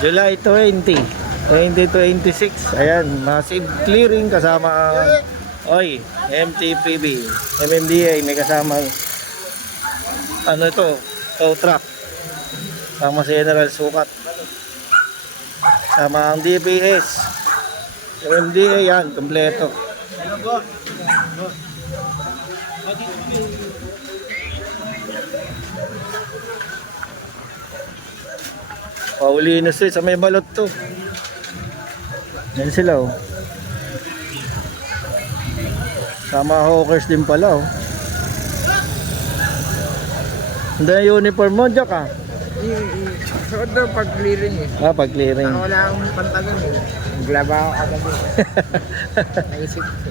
July 20, 2026. Ayan, massive clearing kasama oy, MTPB, MMDA, may kasama ano ito, tow truck. Sama si General Sukat. Sama ang DPS. MMDA yan, kompleto. Paulinos sa may balot to. Yan sila oh. Sama hawkers din pala oh. Hindi uniform mo, Jack ah. So daw pag clearing eh. Ah, pag clearing. Wala akong pantagan eh. Maglaba ako kagabi. Naisip ko.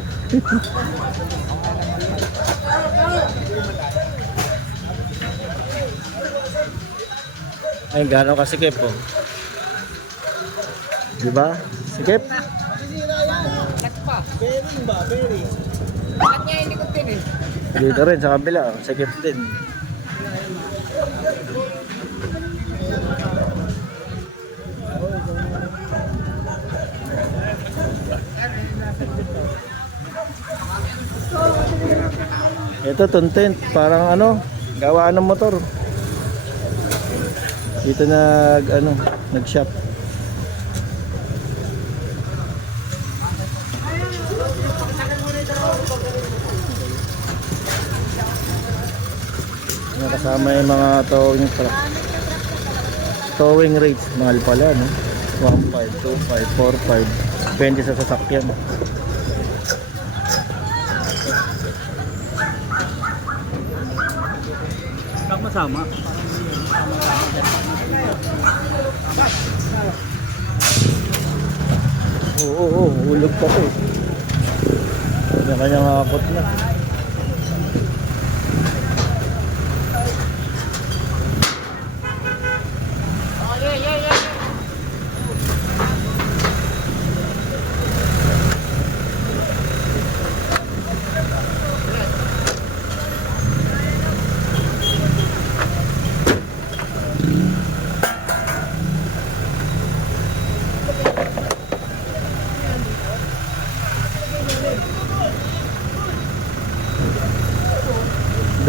Ay, gano'n ka sikip oh. Diba? Sikip? Bearing ba? Bearing. Bakit niya hindi ko eh? Dito rin sa kabila oh. Sikip din. Ito tuntent, parang ano, gawa ng motor. Dito nag-shop. Kasama yung mga towing truck. Towing rates, mahal pala no. 1.5, 2.5, 4.5, depende sa sasakyan. Sama-sama. Oo, hulog pa to. Kanya-kanyang akot na.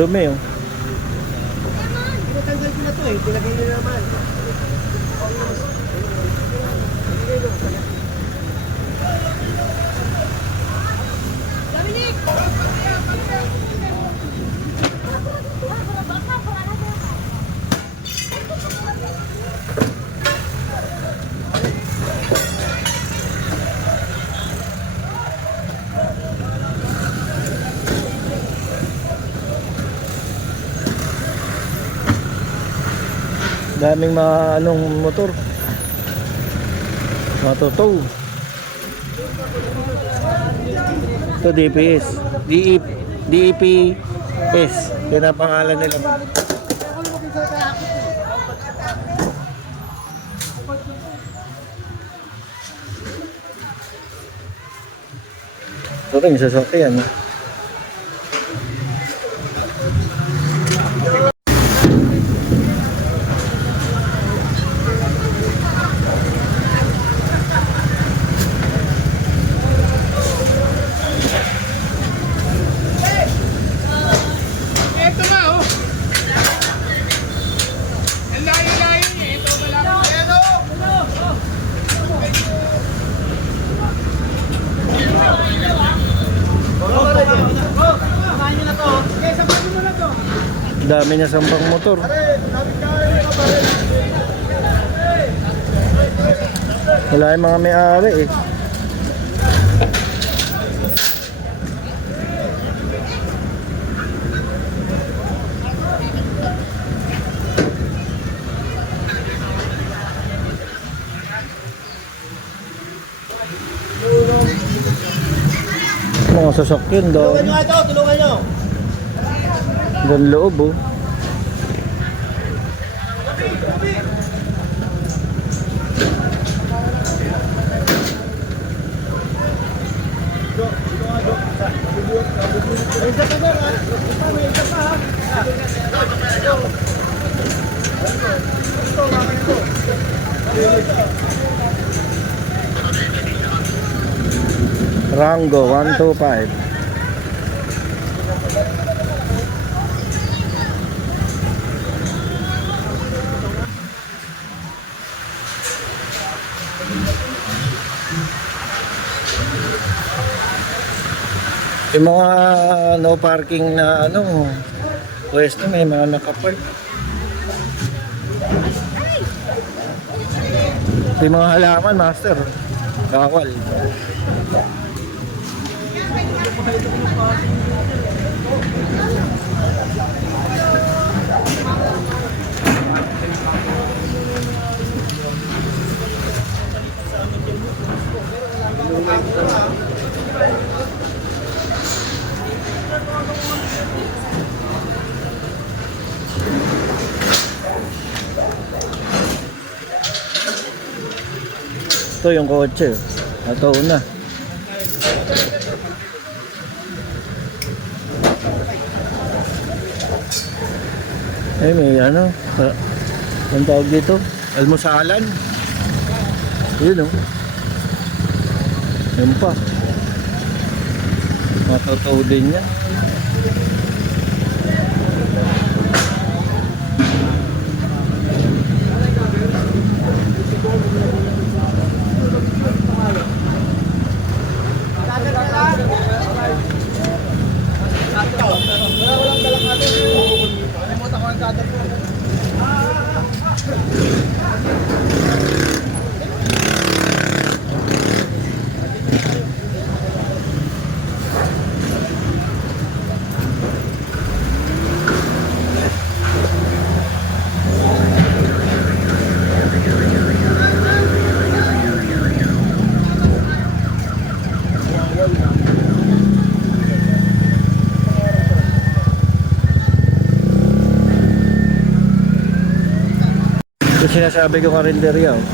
Dumi oh. Tinatanggal ko na to eh. Pinagay nyo naman. Dominic! Daming mga motor. Matotow. Ito DPS. DEPS. Yan ang pangalan nila. Ito rin sasakyan. Dami niya sampang motor. Wala yung mga may-ari eh. Mga sasakyan daw. Tulungan nyo ito, tulungan nyo. Gan loob oh. Ito, Rango 125. Yung mga no parking na ano, pwesto may mga nakapark. Yung mga halaman, master. Bawal. Ito yung kotse. Ito una. Eh may ano, ang tawag dito? Almusalan. Yun oh. Yun pa. Matotoo din yan. Ito sinasabi ko karinderya oh.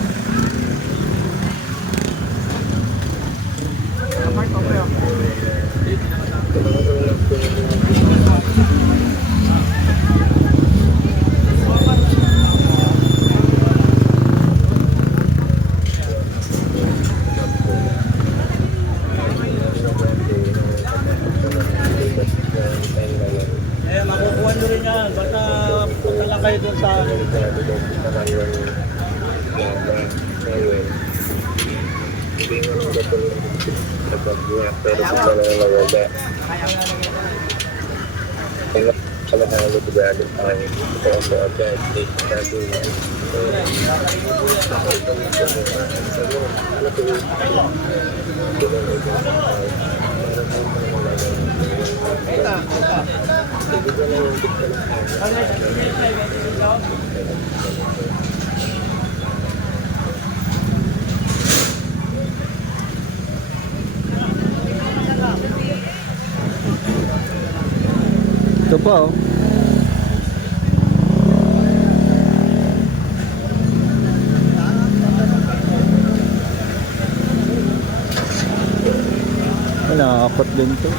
Makukuha nyo rin yan. Basta punta lang kayo dun sa Ito pa oh. Nakakapot din to.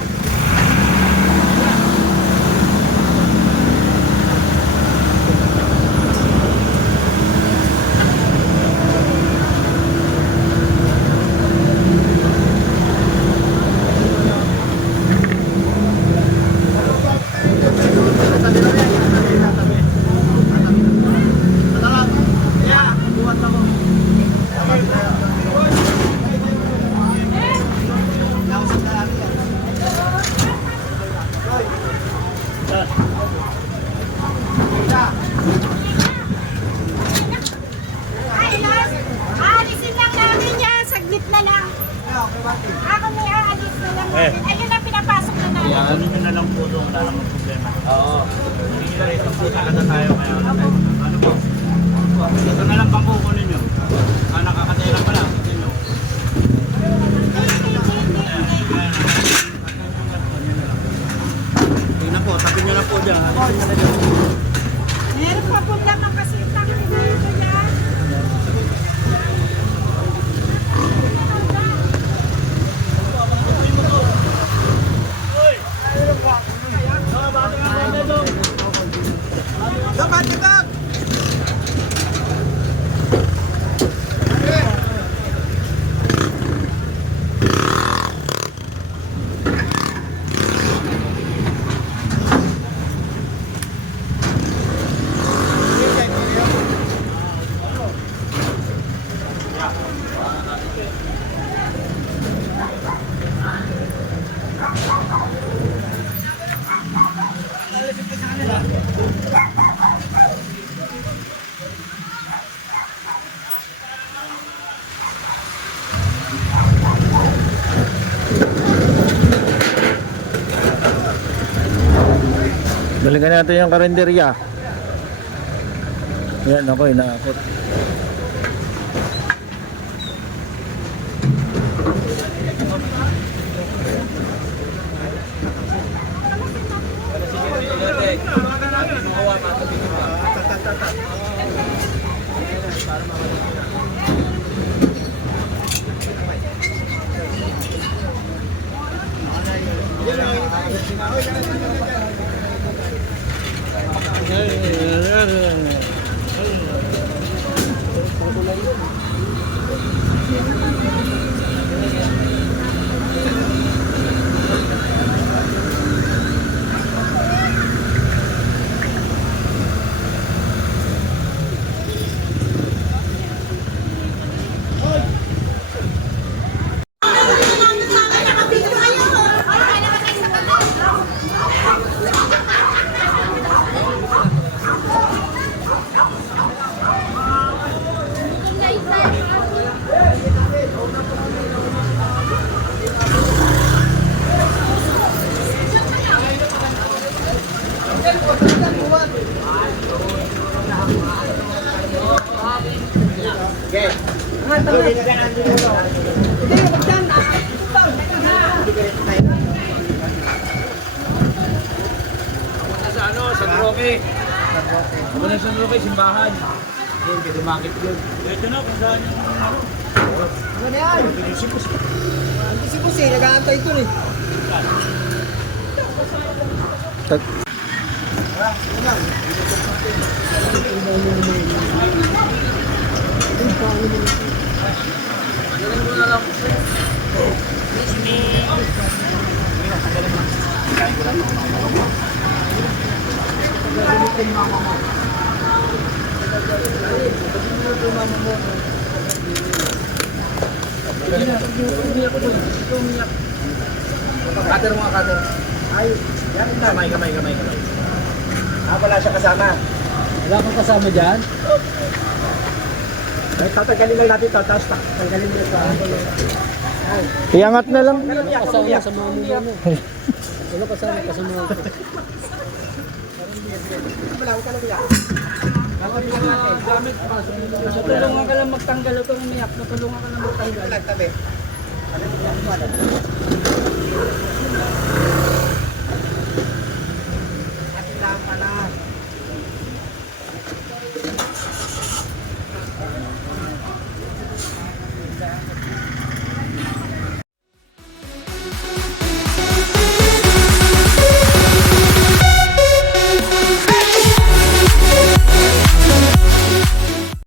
Aalisin lang namin yan. Saglit na lang. Ako may aalis na lang namin. Ayun na, pinapasok na namin. ano nyo na lang po doon. Wala namang problema. Oo. Ito po talaga tayo ngayon. Ano po? Ito na lang bang kukunin nyo? Nakakatera pa lang. Tingnan po, tapin nyo lang po dyan. Meron pa po lang ang kasitang dito yan. Balikan natin yung karinderya. Yan, ako inaakot. Sa ano, sa Roque. Ako na sa Roque, simbahan. Yun, kaya dumakit yun. Ito na, kung saan yung ano. Ano na yan? Si Pusi, nag-aantay ko eh. Tag- Cutter mga cutter. Ay, yan. Kamay. Wala siya kasama. Wala kang kasama dyan? Tatanggalin lang natin ito, tapos tanggalin mo ito. Iangat na lang. Kasama sa mga mo. Wala kasama mo. Wala ko talaga yan. Natulungan ka lang magtanggal ito ng miyak. Natulungan ka lang magtanggal. Tabi.